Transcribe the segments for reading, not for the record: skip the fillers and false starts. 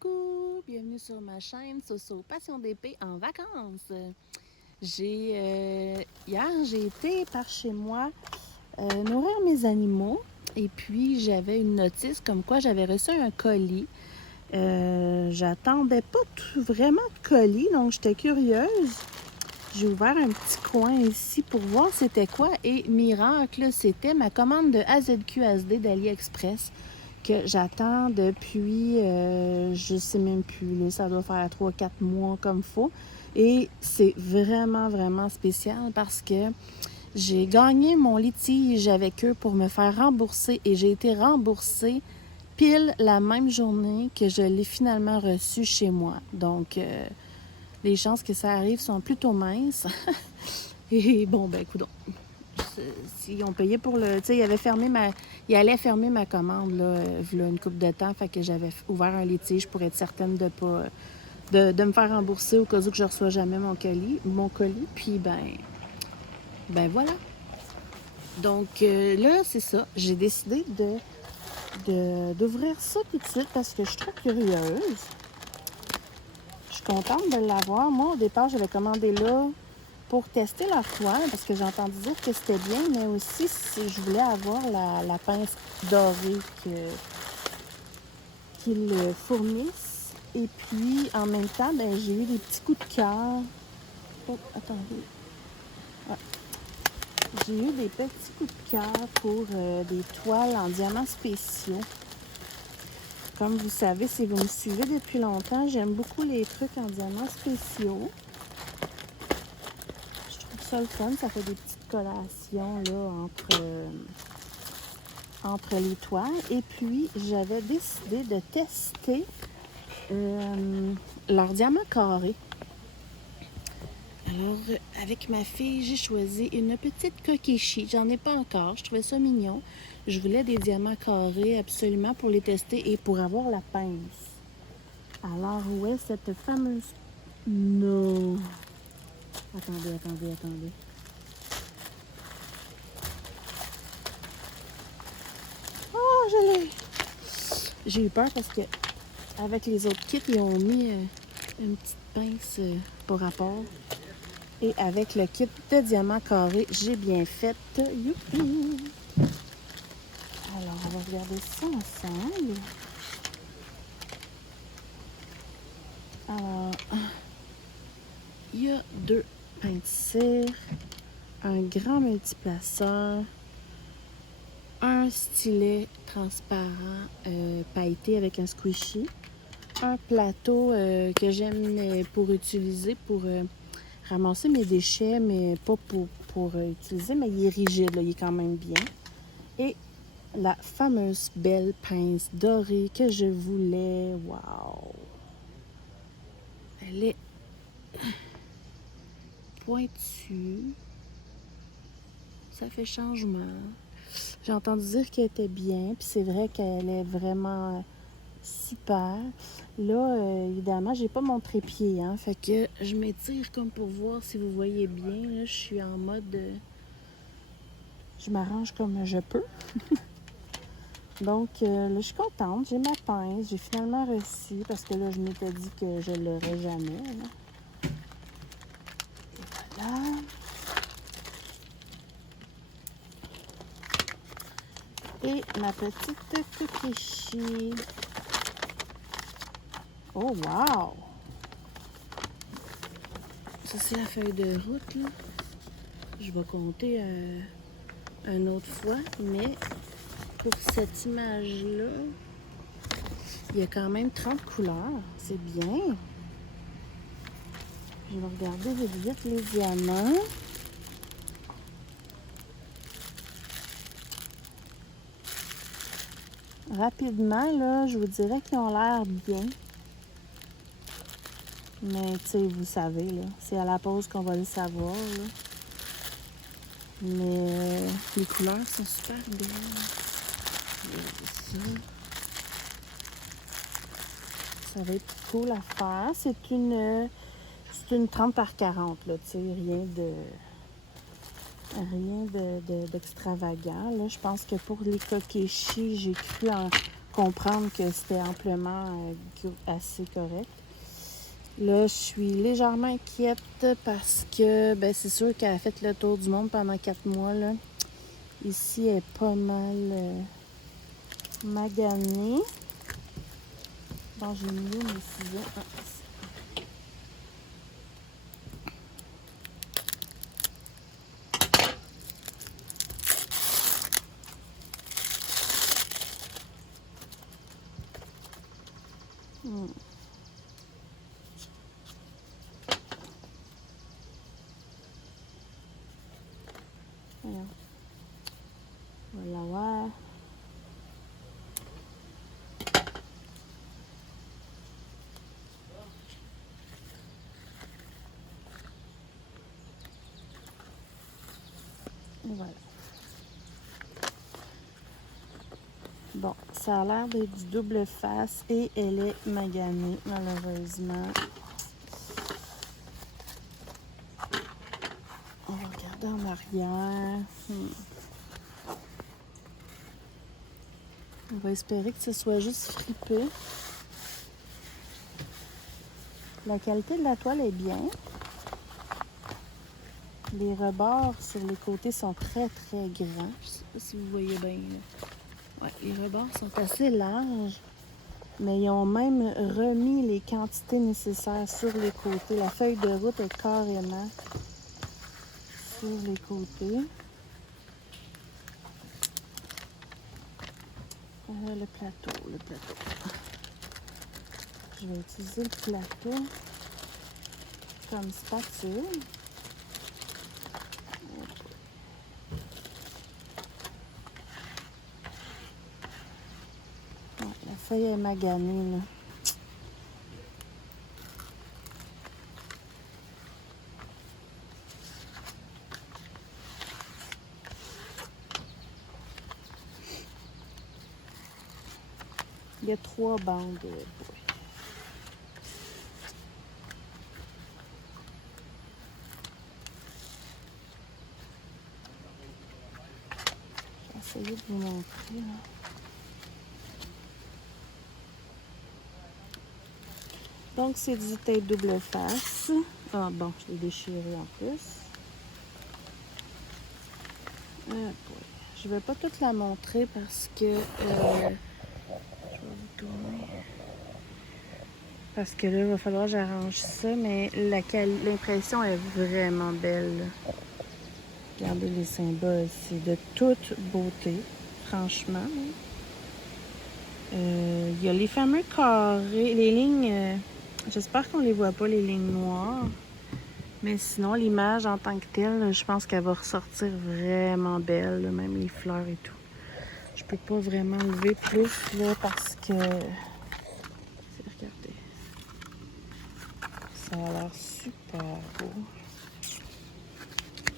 Coucou, bienvenue sur ma chaîne Soso Passion d'épée en vacances. Hier, j'ai été par chez moi nourrir mes animaux et puis j'avais une notice comme quoi j'avais reçu un colis. J'attendais pas vraiment de colis, donc j'étais curieuse. J'ai ouvert un petit coin ici pour voir c'était quoi et miracle, c'était ma commande de AZQSD d'AliExpress que j'attends depuis, je sais même plus, là, ça doit faire 3-4 mois comme faut. Et c'est vraiment, vraiment spécial parce que j'ai gagné mon litige avec eux pour me faire rembourser et j'ai été remboursée pile la même journée que je l'ai finalement reçu chez moi. Donc, les chances que ça arrive sont plutôt minces. Et bon, ben, coudonc. S'ils ont payé pour le... Tu sais, ils allaient fermer ma commande, là, v'là une couple de temps. Fait que j'avais ouvert un litige pour être certaine de pas... de me faire rembourser au cas où que je reçois jamais mon colis. Puis, ben voilà. Donc, là, c'est ça. J'ai décidé d'ouvrir ça tout de suite parce que je suis trop curieuse. Je suis contente de l'avoir. Moi, au départ, j'avais commandé là pour tester leur toile, parce que j'ai entendu dire que c'était bien, mais aussi si je voulais avoir la pince dorée qu'ils fournissent. Et puis, en même temps, ben, j'ai eu des petits coups de cœur. Oh, attendez. Ouais. J'ai eu des petits coups de cœur pour des toiles en diamants spéciaux. Comme vous savez, si vous me suivez depuis longtemps, j'aime beaucoup les trucs en diamants spéciaux. Je trouve ça le fun, ça fait des petites collations là, entre les toiles. Et puis, j'avais décidé de tester leur diamant carré. Alors, avec ma fille, j'ai choisi une petite kokishi. J'en ai pas encore, je trouvais ça mignon. Je voulais des diamants carrés absolument pour les tester et pour avoir la pince. Alors, où est cette fameuse... Non. Attendez. Oh, je l'ai! J'ai eu peur parce que avec les autres kits, ils ont mis une petite pince par rapport. Et avec le kit de diamant carré, j'ai bien fait. Youpi! Alors, on va regarder ça ensemble. Alors, il y a 2 pinces cire, un grand multiplaceur, un stylet transparent pailleté avec un squishy, un plateau que j'aime pour utiliser pour ramasser mes déchets, mais pas pour utiliser, mais il est rigide, là, il est quand même bien. Et la fameuse belle pince dorée que je voulais. Wow! Elle est pointue. Ça fait changement. J'ai entendu dire qu'elle était bien, puis c'est vrai qu'elle est vraiment super. Là, évidemment, j'ai pas mon trépied, hein, fait que je m'étire comme pour voir si vous voyez bien. Là, je suis en mode... je m'arrange comme je peux. Donc, là, je suis contente. J'ai ma pince. J'ai finalement reçu parce que là, je m'étais dit que je ne l'aurais jamais. Là. Et voilà. Et ma petite kokishi. Oh, wow! Ça, c'est la feuille de route, là. Je vais compter une autre fois, mais pour cette image-là, il y a quand même 30 couleurs. C'est bien. Je vais regarder vite les diamants. Rapidement, là, je vous dirais qu'ils ont l'air bien. Mais, tu sais, vous savez, là, c'est à la pause qu'on va le savoir, là. Mais les couleurs sont super belles. Regardez ça. Ça va être cool à faire. C'est une 30 par 40, là, tu sais, rien d'extravagant. Là, je pense que pour les kokishi, j'ai cru comprendre que c'était amplement assez correct. Là, je suis légèrement inquiète parce que ben, c'est sûr qu'elle a fait le tour du monde pendant 4 mois. Là. Ici, elle est pas mal maganée. Bon, j'ai mis mes ciseaux. Voyons. On va l'avoir. Et voilà. Bon, ça a l'air d'être du double face et elle est maganée, malheureusement. On va regarder en arrière. On va espérer que ce soit juste fripé. La qualité de la toile est bien. Les rebords sur les côtés sont très, très grands. Je ne sais pas si vous voyez bien. Ouais, les rebords sont assez larges. Mais ils ont même remis les quantités nécessaires sur les côtés. La feuille de route est carrément sur les côtés. Le plateau. Je vais utiliser le plateau comme spatule. Ouais, la feuille est maganée, là. Il y a 3 bandes. Je vais essayer de vous montrer. Là. Donc, c'est du tape double face. Ah bon, je l'ai déchiré en plus. Je ne vais pas toute la montrer parce que... je vais vous tourner. Parce que là, il va falloir que j'arrange ça, mais l'impression est vraiment belle. Regardez les symboles, c'est de toute beauté, franchement. Il y a les fameux carrés, les lignes, j'espère qu'on les voit pas, les lignes noires. Mais sinon, l'image en tant que telle, je pense qu'elle va ressortir vraiment belle, là, même les fleurs et tout. Je peux pas vraiment lever plus là parce que... Regardez. Ça a l'air super beau.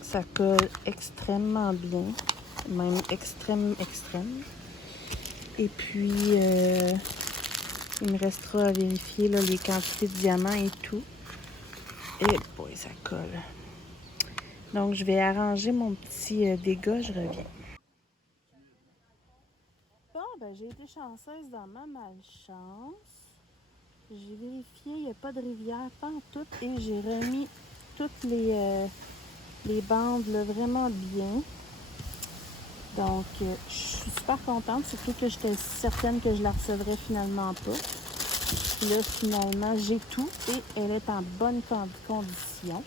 Ça colle extrêmement bien, même extrême. Et puis, il me restera à vérifier là, les quantités de diamants et tout. Et boy, ça colle. Donc, je vais arranger mon petit dégât, je reviens. Bon, ben j'ai été chanceuse dans ma malchance. J'ai vérifié, il n'y a pas de rivière, pas en tout, et j'ai remis toutes les bandes là, vraiment bien. Donc, je suis super contente, surtout que j'étais certaine que je la recevrais finalement pas. Puis là, finalement, j'ai tout et elle est en bonne condition.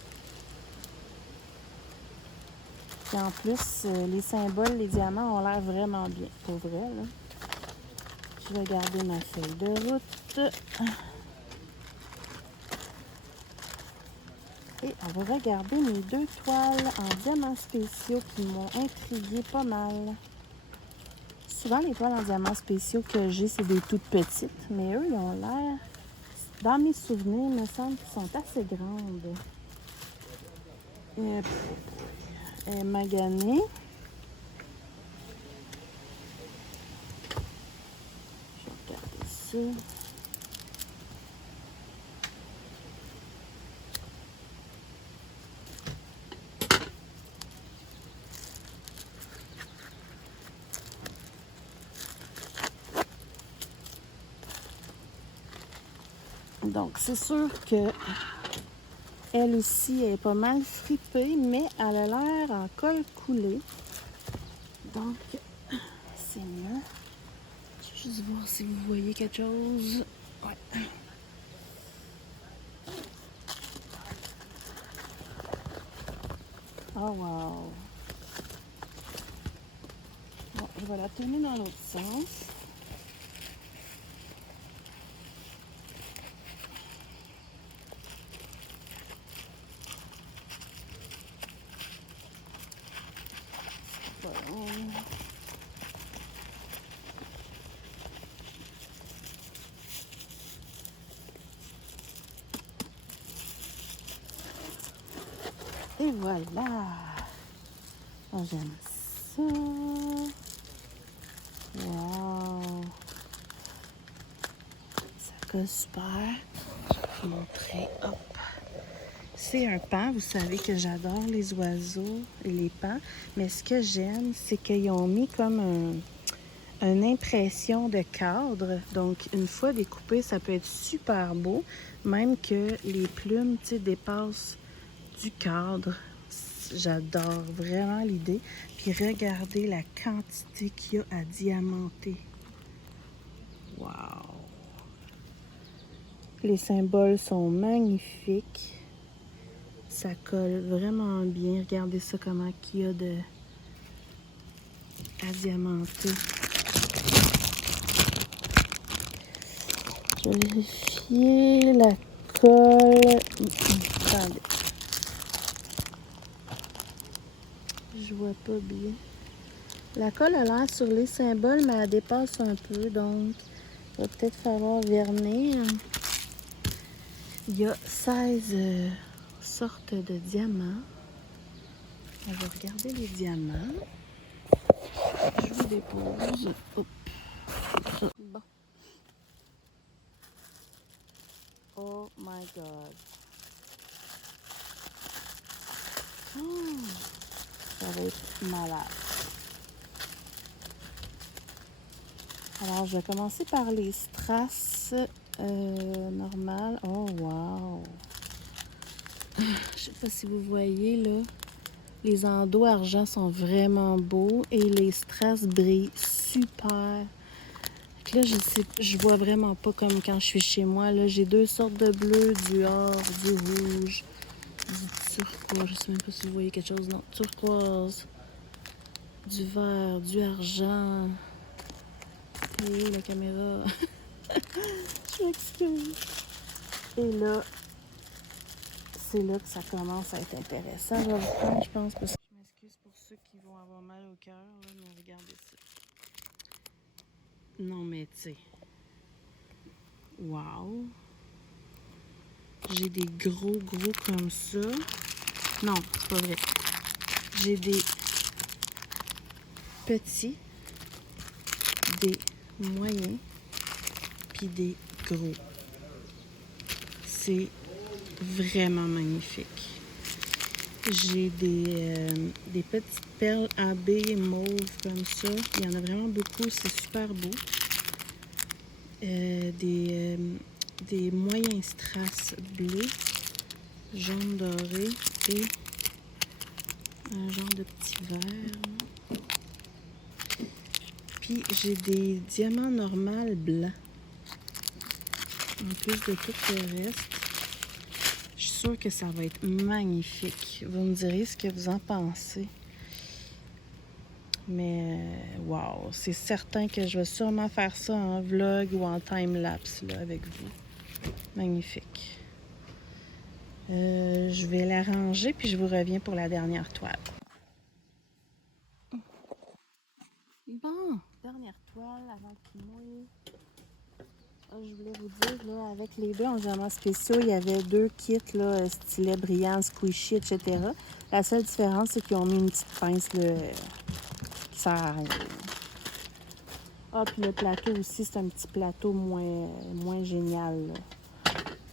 Et en plus, les symboles, les diamants ont l'air vraiment bien, pour vrai. Là. Je vais garder ma feuille de route. Et on va regarder mes 2 toiles en diamants spéciaux qui m'ont intriguée pas mal. Souvent, les toiles en diamants spéciaux que j'ai, c'est des toutes petites, mais eux, ils ont l'air, dans mes souvenirs, il me semble qu'ils sont assez grandes. Et maganée. Je vais regarder ça. Donc, c'est sûr que elle aussi est pas mal fripée, mais elle a l'air en col coulé. Donc, c'est mieux. Je vais juste voir si vous voyez quelque chose. Ouais. Oh wow! Bon, je vais la tourner dans l'autre sens. Bon. Et voilà! Oh, j'aime ça! Wow! Ça colle super. Je vais vous montrer. Hop! C'est un pan. Vous savez que j'adore les oiseaux et les pans. Mais ce que j'aime, c'est qu'ils ont mis comme une impression de cadre. Donc, une fois découpé, ça peut être super beau. Même que les plumes, tu sais, dépassent du cadre. J'adore vraiment l'idée. Puis regardez la quantité qu'il y a à diamanter. Wow! Les symboles sont magnifiques. Ça colle vraiment bien. Regardez ça, comment qu'il y a de à diamanter. Je vais vérifier la colle. Attendez. Je vois pas bien. La colle a l'air sur les symboles, mais elle dépasse un peu, donc il va peut-être falloir vernir. Il y a 16 sortes de diamants. On va regarder les diamants. Je vous dépose. Hop. Bon. Oh my God. Oh, ça va être malade. Alors, je vais commencer par les strass normales. Oh, wow! Je sais pas si vous voyez, là. Les endos argent sont vraiment beaux et les strass brillent super. Là, je vois vraiment pas comme quand je suis chez moi. Là, j'ai deux sortes de bleu, du or, du rouge, du turquoise. Je sais même pas si vous voyez quelque chose. Non, turquoise, du vert, du argent. Et la caméra. Je m'excuse. Et là, c'est là que ça commence à être intéressant. Je vais vous prendre, je pense, parce que je m'excuse pour ceux qui vont avoir mal au cœur. Mais regardez ça. Non, mais tu sais. Wow! J'ai des gros comme ça. Non, c'est pas vrai. J'ai des petits, des moyens, puis des gros. C'est vraiment magnifique. J'ai des petites perles AB mauve comme ça. Il y en a vraiment beaucoup, c'est super beau. Des moyens strass bleus, jaune doré et un genre de petit vert. Puis j'ai des diamants normaux blancs. En plus de tout le reste. Je suis sûre que ça va être magnifique. Vous me direz ce que vous en pensez. Mais wow, c'est certain que je vais sûrement faire ça en vlog ou en time-lapse avec vous. Magnifique. Je vais la ranger puis je vous reviens pour la dernière toile. Bon, dernière toile avant qu'il mouille. Je voulais vous dire, là, avec les deux en diamants spéciaux, il y avait deux kits, là, stylet brillant, squishy, etc. La seule différence, c'est qu'ils ont mis une petite pince là, qui sert à rien. Ah, puis le plateau aussi, c'est un petit plateau moins génial. Là.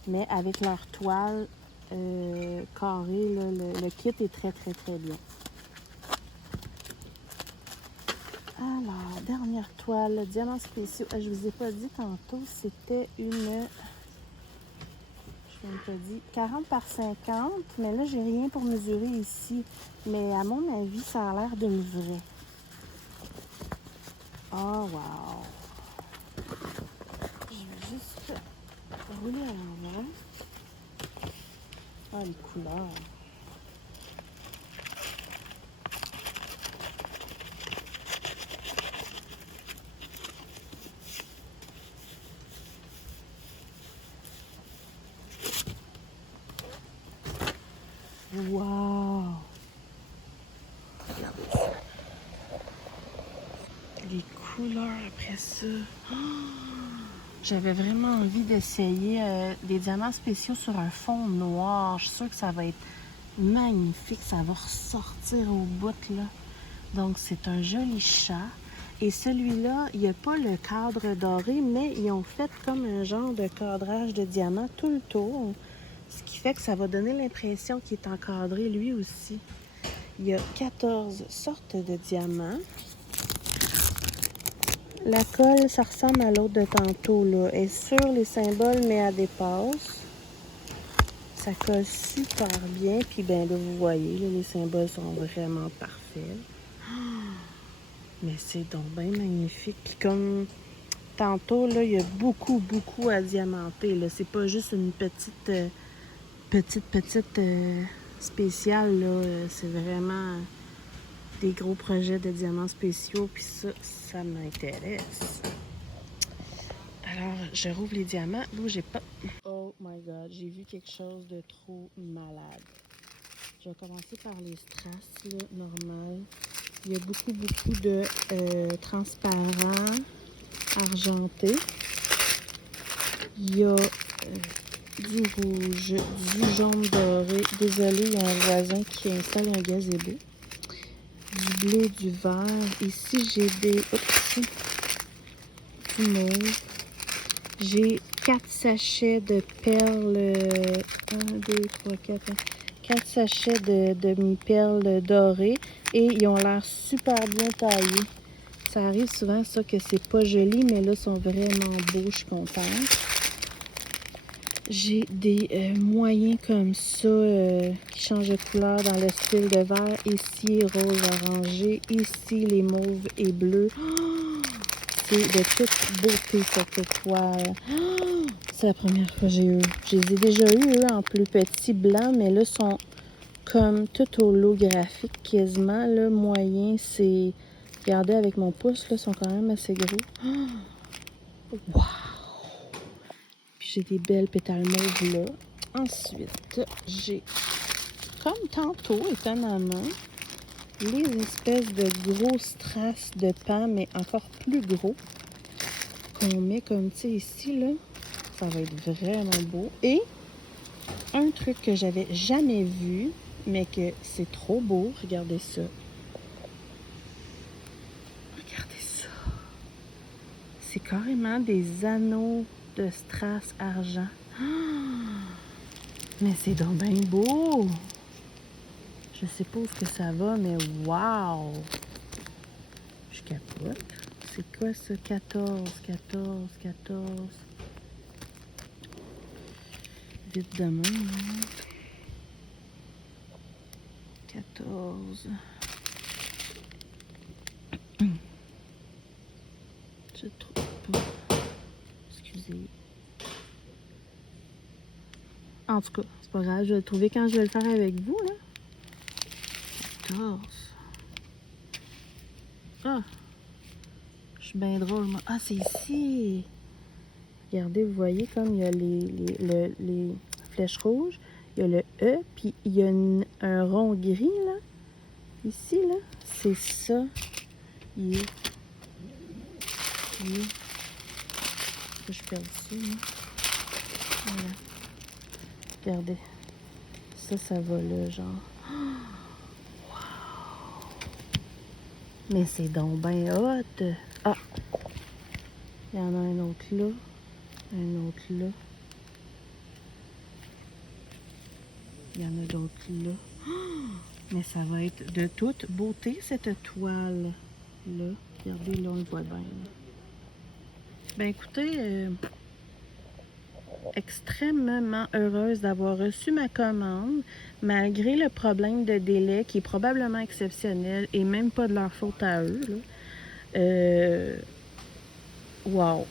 Mais avec leur toile carrée, là, le kit est très, très, très bien. Alors, dernière toile, diamants spéciaux. Je vous ai pas dit tantôt, c'était une On t'a dit 40 par 50, mais là, j'ai rien pour mesurer ici. Mais à mon avis, ça a l'air d'une vraie. Oh, wow! Je vais juste rouler à l'envers. Ah, les couleurs! Wow! Regardez ça. Les couleurs après ça. Oh! J'avais vraiment envie d'essayer des diamants spéciaux sur un fond noir. Je suis sûre que ça va être magnifique. Ça va ressortir au bout, là. Donc, c'est un joli chat. Et celui-là, il n'y a pas le cadre doré, mais ils ont fait comme un genre de cadrage de diamant tout le tour. Ce qui fait que ça va donner l'impression qu'il est encadré lui aussi. Il y a 14 sortes de diamants. La colle, ça ressemble à l'autre de tantôt, là. Elle est sur les symboles, mais elle dépasse. Ça colle super bien. Puis, ben là, vous voyez, là, les symboles sont vraiment parfaits. Mais c'est donc bien magnifique. Puis comme tantôt, là, il y a beaucoup à diamanter, là. C'est pas juste une petite spéciale, là. C'est vraiment des gros projets de diamants spéciaux. Puis ça m'intéresse. Alors, je rouvre les diamants. Bougez pas. Oh my God, j'ai vu quelque chose de trop malade. Je vais commencer par les strass, là, normales. Il y a beaucoup de transparents argentés. Il y a du rouge, du jaune doré. Désolée, il y a un voisin qui installe un gazebo. Du bleu, du vert. Ici, j'ai des... Oups! Du mauve. J'ai 4 sachets de perles. 1, 2, 3, 4. 4 sachets de demi-perles dorées. Et ils ont l'air super bien taillés. Ça arrive souvent, ça, que c'est pas joli, mais là, ils sont vraiment beaux. Je suis contente. J'ai des moyens comme ça qui changent de couleur dans le style de vert. Ici, rose orangé. Ici, les mauves et bleus. Oh, c'est de toute beauté, cette toile. Oh, c'est la première fois que j'ai eu. Je les ai déjà eu, eux, en plus petits blancs, mais là, sont comme tout holographique quasiment. Là, moyen, c'est... Regardez, avec mon pouce, là, ils sont quand même assez gros. Oh, wow! Puis j'ai des belles pétales mauves là. Ensuite, j'ai, comme tantôt, étonnamment, les espèces de gros strass de pan, mais encore plus gros, qu'on met comme, tu sais, ici, là. Ça va être vraiment beau. Et un truc que j'avais jamais vu, mais que c'est trop beau, regardez ça. Regardez ça. C'est carrément des anneaux de strass argent. Mais c'est donc bien beau! Je sais pas où est-ce que ça va, mais wow! Je capote. C'est quoi ça? 14. Vite de même, hein? 14. Je trouve pas. Excusez. En tout cas, c'est pas grave, je vais le trouver quand je vais le faire avec vous, là. 14. Ah! Je suis bien drôle, moi. Ah, c'est ici! Regardez, vous voyez comme il y a les flèches rouges. Il y a le E, puis il y a un rond gris, là. Ici, là. C'est ça. Il est. Je perds ici, là. Voilà. Regardez. Ça va là, genre. Wow! Mais c'est donc bien hot! Ah! Il y en a un autre là. Un autre là. Il y en a d'autres là. Mais ça va être de toute beauté, cette toile là. Regardez, là, on le voit bien. Ben écoutez, extrêmement heureuse d'avoir reçu ma commande, malgré le problème de délai qui est probablement exceptionnel et même pas de leur faute à eux. Wow!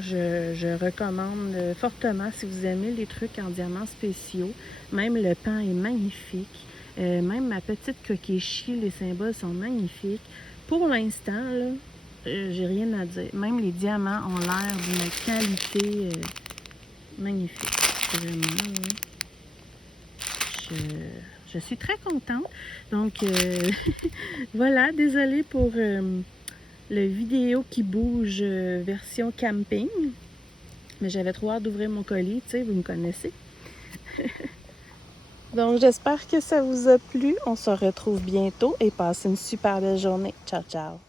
Je recommande fortement si vous aimez les trucs en diamants spéciaux. Même le pan est magnifique. Même ma petite kokeshi, les symboles sont magnifiques. Pour l'instant, là, j'ai rien à dire. Même les diamants ont l'air d'une qualité magnifique. Vraiment, je suis très contente. Donc, voilà, désolée pour le vidéo qui bouge version camping. Mais j'avais trop hâte d'ouvrir mon colis, tu sais, vous me connaissez. Donc, j'espère que ça vous a plu. On se retrouve bientôt et passez une super belle journée. Ciao, ciao!